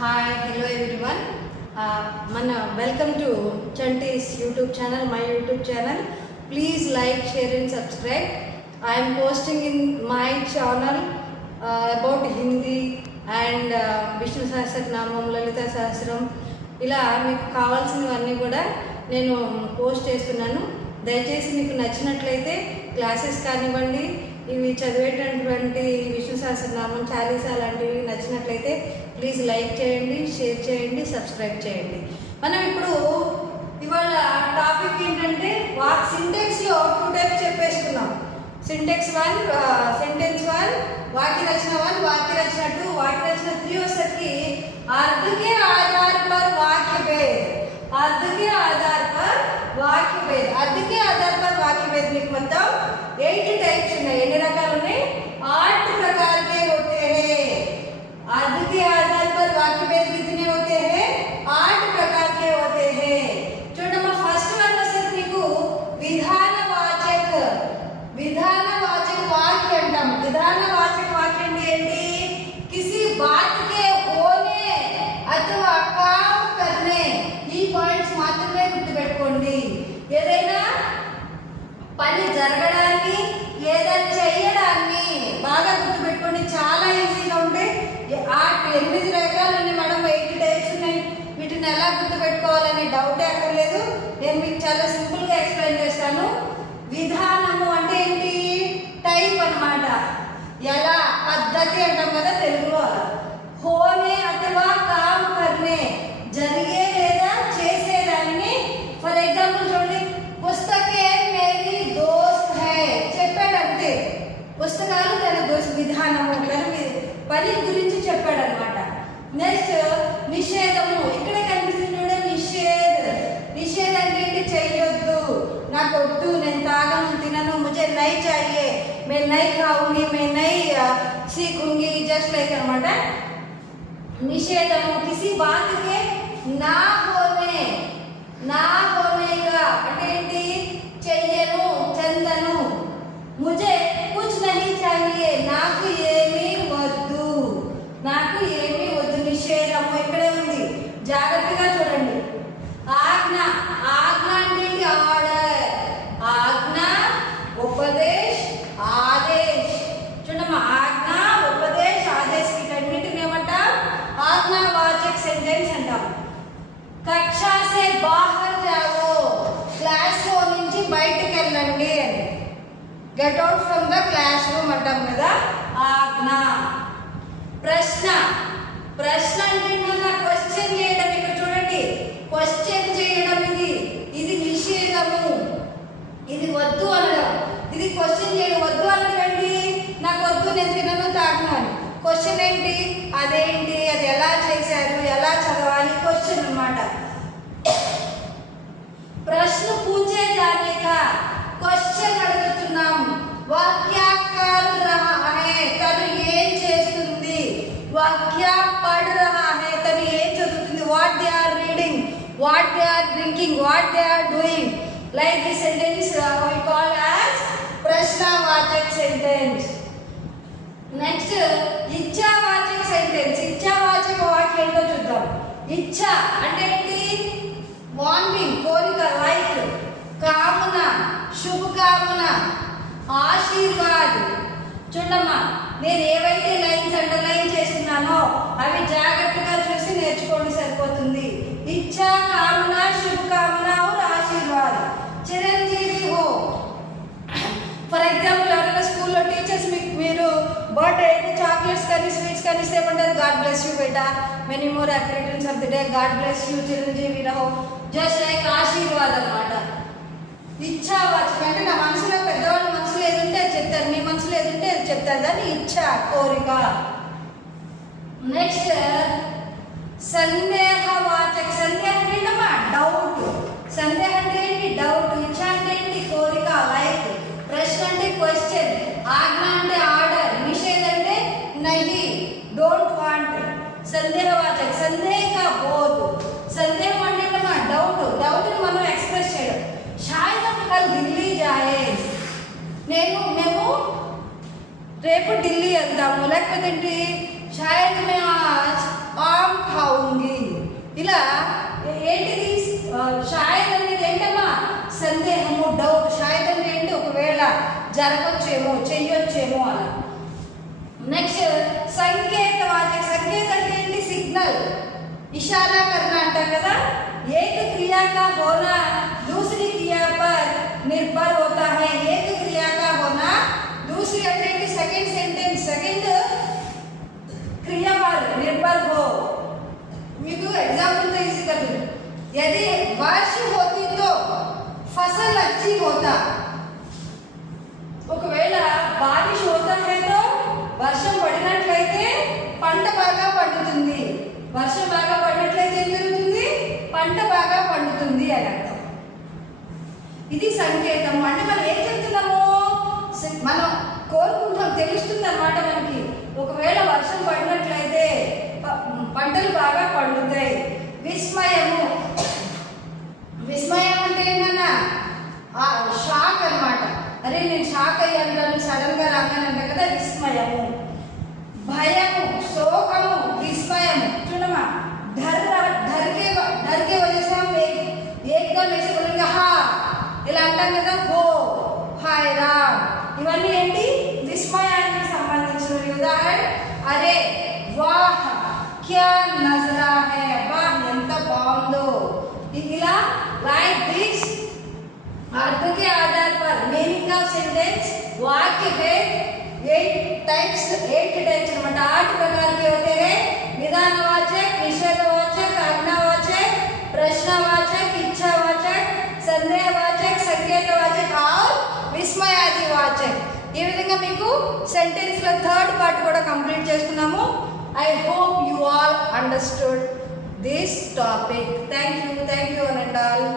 Hi, hello everyone. Welcome to Chanti's YouTube channel, my YouTube channel. Please like, share and subscribe. I am posting in my channel about Hindi and Vishnu Sahasranamam, Lalita Sahasram. ఇలా మీకు కావాల్సినవన్నీ కూడా నేను post చేస్తున్నాను. దయచేసి మీకు నచ్చినట్లయితే classes కానివ్వండి, ఇవి చదివేటటువంటి విష్ణు సహస్రనామం, చాలీసా లాంటివి నచ్చినట్లయితే ప్లీజ్ లైక్ చేయండి, షేర్ చేయండి, సబ్స్క్రైబ్ చేయండి. మనం ఇప్పుడు ఇవాళ టాపిక్ ఏంటంటే సింటెక్స్లో 2 టైప్స్ చెప్పేసుకున్నాం. సింటెక్స్ 1, సెంటెన్స్ 1, वाक्य रचना 1, वाक्य रचना 2, वाक्य रचना 3 వచ్చేసరికి अर्थ के आधार पर वाक्य भेद, अर्थ के आधार पर वाक्य भेद, अर्थ के आधार पर वाक्य भेद మీకు మొత్తం 8 టైప్స్ ఉన్నాయి. ఎన్ని రకాలు ఉన్నాయి? 8 प्रकार के होते हैं. अर्थ के आधार पर वाक्य भेद कितने होते हैं? 8 प्रकार के होते हैं. చూడమ్మా, ఫస్ట్ వన్ వచ్చేసరికి మీకు విధానవాచక वाक्य अंटाम. विधानवाचक वाक्य అంటే ఏంటి? किसी बात के होने अथवा काम करने, ఈ పాయింట్స్ మాత్రమే గుర్తుపెట్టుకోండి. ఏదైనా పని జరగడాన్ని లేదా చేయడాన్ని బాగా గుర్తుపెట్టుకోండి. చాలా ఈజీగా ఉంటాయి. 8 రకాలని మనం 8 టైప్స్ ఉన్నాయి. వీటిని ఎలా గుర్తుపెట్టుకోవాలనే డౌట్ అక్కర్లేదు. నేను మీకు చాలా సింపుల్గా ఎక్స్ప్లెయిన్ చేస్తాను. విధానము అంటే ఏంటి? టైప్ అన్నమాట. ఎలా పద్ధతి అంటాం కదా తెలుగులో. హోనే అథవా కామ్ కర్నే, జరిగే లేదా చేసేదాన్ని. ఫర్ ఎగ్జాంపుల్ చూడండి, పుస్తకే మేరీ దోస్త్ హై చెప్పాడంటే పుస్తకాలు తన దోస్త్. విధానము పని గురించి చెప్పాడనమాట. నెక్స్ట్ నిషేధము, ఇక్కడే కనిపిస్తుంది చూడండి. నిషేధ అంటే ఏంటి? చెయ్యొద్దు, నాకు వద్దు, నేను తాగను, తినను, ముझे नहीं चाहिए, मैं नहीं खाऊंगी, मैं नहीं सीखूंगी, जस्ट लाइक అనమాట. నిషేధము किसी बात के ना होने का అంటే ఏంటి? చెయ్యను, చెందను. मुझे कुछ नहीं चाहिए, నాకు ఏమీ వద్దు, నిషేధము ఇక్కడే ఉంది. జాగ్రత్తగా చూడండి. ఆజ్ఞ అంటే ఆర్డర్, ఆజ్ఞ, ఉపదేశ్, ఆదేశ్. చూడమ్మా, ఆజ్ఞ, ఉపదేశ్, ఆదేశ్ వీటన్నిటిని ఏమంటాం? ఆజ్ఞావాచక సెంటెన్స్ అంటాం. కక్షా సే బాహర్ జావో, క్లాస్ రూమ్ నుంచి బయటికి వెళ్ళండి అని. Get out from the class room అంటాం కదా, ఆజ్ఞ. ప్రశ్న అంటే క్వశ్చన్ చేయడం. ఇక్కడ చూడండి, క్వశ్చన్ చేయడం ఇది నిషేధము. ఇది వద్దు అనడం. ఇది క్వశ్చన్ చేయడం. వద్దు అనకండి, నాకు వద్దు, నేను తినను, తాగను అని. క్వశ్చన్ ఏంటి? అదేంటి, అది ఎలా చేశారు, ఎలా చదవాలి, క్వశ్చన్ అన్నమాట. ప్రశ్న పూచే జానే కా, క్వశ్చన్ అడుగుతున్నాం. వాక్య కర్ రహా హై, తను ఏం చేస్తుంది. వాక్య పఢ్ రహా హై, తను ఏం చదువుతుంది. What they are reading, what they are drinking, what they are doing. Like this sentence we call as prashnavachak sentence. Next, ఇచ్ఛావాచక sentence. ఇచ్ఛావాచక వాక్యం ఏంటో చూద్దాం. ఇచ్ఛ అంటే ఏంటి? వాంటింగ్, కోరిక, లైక్. కామన, శుభకామన, ఆశీర్వాద్. చూడమ్మా, నేను ఏవైతే లైన్స్ అండర్లైన్ చేస్తున్నానో అవి జాగ్రత్తగా చూసి నేర్చుకోండి, సరిపోతుంది. इच्छा, कामना, शुभकामना और आशीर्वाद. चिरंजीवी हो. ఫర్ ఎగ్జాంపుల్ ఎవరైనా స్కూల్లో టీచర్స్ మీరు బర్త్డే అయితే చాక్లెట్స్ కానీ స్వీట్స్ కానీ ఇస్తేమంటారు, గాడ్ బ్లెస్ యూ బేటా, many more happy returns of the day, God bless you, చిరంజీవి రహో. జస్ట్ లైక్ ఆశీర్వాద్ అనమాట. ఇచ్ఛావాచకం అంటే నా మనసులో, పెద్దవాళ్ళ మనసులో ఏదుంటే అది చెప్తారు, మీ మనసులో ఏదుంటే అది చెప్తారు. దాన్ని ఇచ్ఛ, కోరిక. నెక్స్ట్ సందేహవాచక. సందేహం అంటే ఏంటమ్మా? డౌట్. సందేహం అంటే ఏంటి? డౌట్. ఇచ్ఛ అంటే ఏంటి? కోరిక, లైక్. ప్రశ్న అంటే క్వశ్చన్. ఆజ్ఞ అంటే ఆర్డర్. నిషేధ అంటే నహి, డోంట్ వాంట్. సందేహవాచక. సందేహ బోధ్. సందేహం అంటే ఏంటమ్మా? డౌట్. డౌట్ని మనం ఎక్స్ప్రెస్ చేయడం. షాయద్ హమ్ కల్ ఢిల్లీ జాయే, మేము రేపు ఢిల్లీ వెళ్తాము. లేకపోతే ఏంటి? షాయద్ మే ఆజ్ ఆమ్ ఖావు, జరగొచ్చేమో, చెయ్యొచ్చేమో అలా. నెక్స్ట్ సంకేతవాచక. సంకేతం అంటే ఏంటి? సిగ్నల్, इशारा करना अंटार कदा. एक क्रिया का होना दूसरी क्रिया पर निर्भर होता है. एक क्रिया का होना दूसरी అంటే सेकंड सेंटेंस सेकंड क्रिया पर निर्भर हो. మీకు एग्जांपल तो इसी कर दूं. यदि बारिश होती तो फसल अच्छी होता. ఒకవేళ బారిష్ होता है तो వర్షం పడినట్లయితే పంట బాగా పండుతుంది. వర్షం బాగా పడినట్లయితే ఏం జరుగుతుంది? పంట బాగా పండుతుంది అని అర్థం. ఇది సంకేతం. అంటే మనం ఏం చెప్తున్నాము? మనం కోరుకుంటాం, తెలుస్తుంది అన్నమాట మనకి. ఒకవేళ వర్షం పడినట్లయితే పంటలు బాగా పండుతాయి. విస్మయము. విస్మయం అంటే ఏంటన్నా? షాక్ అన్నమాట. అరే నేను షాక్ అయ్యాను సడన్ గా రాగానంట కదా, విస్మయము. భయము, శోకము, విస్మయము. చూడమ్మా, डर के वजह से हम एकदम ऐसे बोलेंगे हाँ ఇలా అంటాం కదా, హో, హాయ్ రామ్. ఇవన్నీ ఏంటి? విస్మయానికి సంబంధించినవి. ఉదాహరణ, అరే వాహ్ క్యా నజరా హై, అబ్బా ఎంత బాగుందో. ఇలా లైక్ దిస్ अर्थ के आधार पर मीनिंग ऑफ सेंटेंस वाक्य है 8 टाइप्स अన్నమాట. 8 प्रकार के होते हैं. विधानवाचक, निषेधवाचक, आज्ञावाचक, प्रश्नवाचक, इच्छावाचक, संदेहवाचक, संकेतवाचक और विस्मयादिवाचक. ఈ విధంగా మీకు సెంటెన్స్ లో థర్డ్ పార్ట్ కూడా కంప్లీట్ చేసుకున్నాము. I hope you all understood this topic. Thank you one and all.